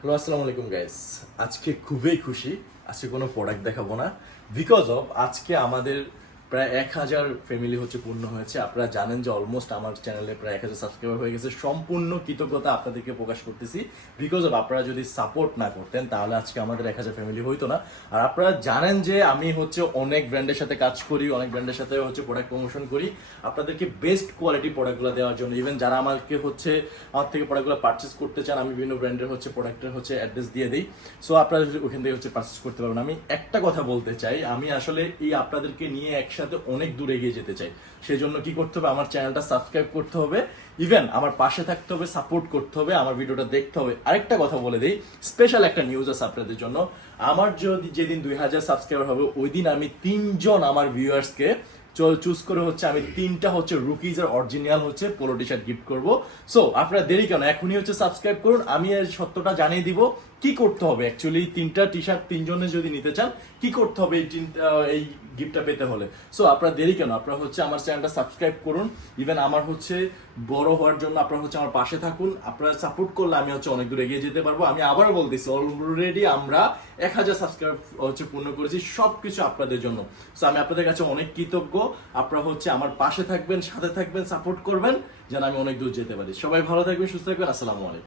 Hello, আসসালামু আলাইকুম guys. আজকে খুবই খুশি। আজকে কোনো প্রোডাক্ট দেখাবো না, বিকজ অফ আজকে আমাদের প্রায় 1,000 ফ্যামিলি হচ্ছে পূর্ণ হয়েছে। আপনারা জানেন যে অলমোস্ট আমার চ্যানেলে প্রায় 1,000 সাবস্ক্রাইবার হয়ে গেছে। সম্পূর্ণ কৃতজ্ঞতা আপনাদেরকে প্রকাশ করতেছি, বিকজ অফ আপনারা যদি সাপোর্ট না করতেন তাহলে আজকে আমাদের 1,000 ফ্যামিলি হইতো না। আর আপনারা জানেন যে আমি হচ্ছে অনেক ব্র্যান্ডের সাথে কাজ করি, অনেক ব্র্যান্ডের সাথে হচ্ছে প্রোডাক্ট প্রমোশন করি আপনাদেরকে বেস্ট কোয়ালিটি প্রোডাক্টগুলো দেওয়ার জন্য। ইভেন যারা আমাকে হচ্ছে আমার থেকে প্রোডাক্টগুলো পারচেস করতে চান, আমি বিভিন্ন ব্র্যান্ডের হচ্ছে প্রোডাক্টের হচ্ছে অ্যাড্রেস দিয়ে দিই। সো আপনারা ওখান থেকে হচ্ছে পারচেস করতে পারবেন। আমি একটা কথা বলতে চাই, আমি আসলে এই আপনাদেরকে নিয়ে একসাথে অনেক দূর এগিয়ে যেতে চাই। সেই জন্য কি করতে হবে, আমার চ্যানেলটা সাবস্ক্রাইব করতে হবে, ইভেন আমার পাশে থাকতে হবে, সাপোর্ট করতে হবে, আমার ভিডিওটা দেখতে হবে। আরেকটা কথা বলে দিই, স্পেশাল একটা নিউজ আছে আপনাদের জন্য। আমার যদি যেদিন 2,000 সাবস্ক্রাইবার হবে ওই দিন আমি 3জন আমার ভিউয়ার্সকে চুজ করে হচ্ছে আমি 3টা হচ্ছে রুকিজের অরিজিনাল হচ্ছে পোলো টি শার্ট গিফট করবো। সো আপনারা দেরি কেন, এখনই হচ্ছে সাবস্ক্রাইব করুন। আমি এর সত্যটা জানিয়ে দিব কি করতে হবে। অ্যাকচুয়ালি 3টা টি শার্ট 3জনে যদি নিতে চান কি করতে হবে এই গিফটটা পেতে হলে। সো আপনারা দেরি কেন, আপনারা হচ্ছে আমার চ্যানেলটা সাবস্ক্রাইব করুন। ইভেন আমার হচ্ছে বড় হওয়ার জন্য আপনারা হচ্ছে আমার পাশে থাকুন। আপনারা সাপোর্ট করলে আমি হচ্ছে অনেক দূর এগিয়ে যেতে পারবো। আমি আবারও বলতেছি, অলরেডি আমরা 1,000 সাবস্ক্রাইব হচ্ছে পূর্ণ করেছি, সবকিছু আপনাদের জন্য। সো আমি আপনাদের কাছে অনেক কৃতজ্ঞ। আপনারা হচ্ছে আমার পাশে থাকবেন, সাথে থাকবেন, সাপোর্ট করবেন যেন আমি অনেক দূর যেতে পারি। সবাই ভালো থাকবেন, সুস্থ থাকবেন। আসসালামু আলাইকুম।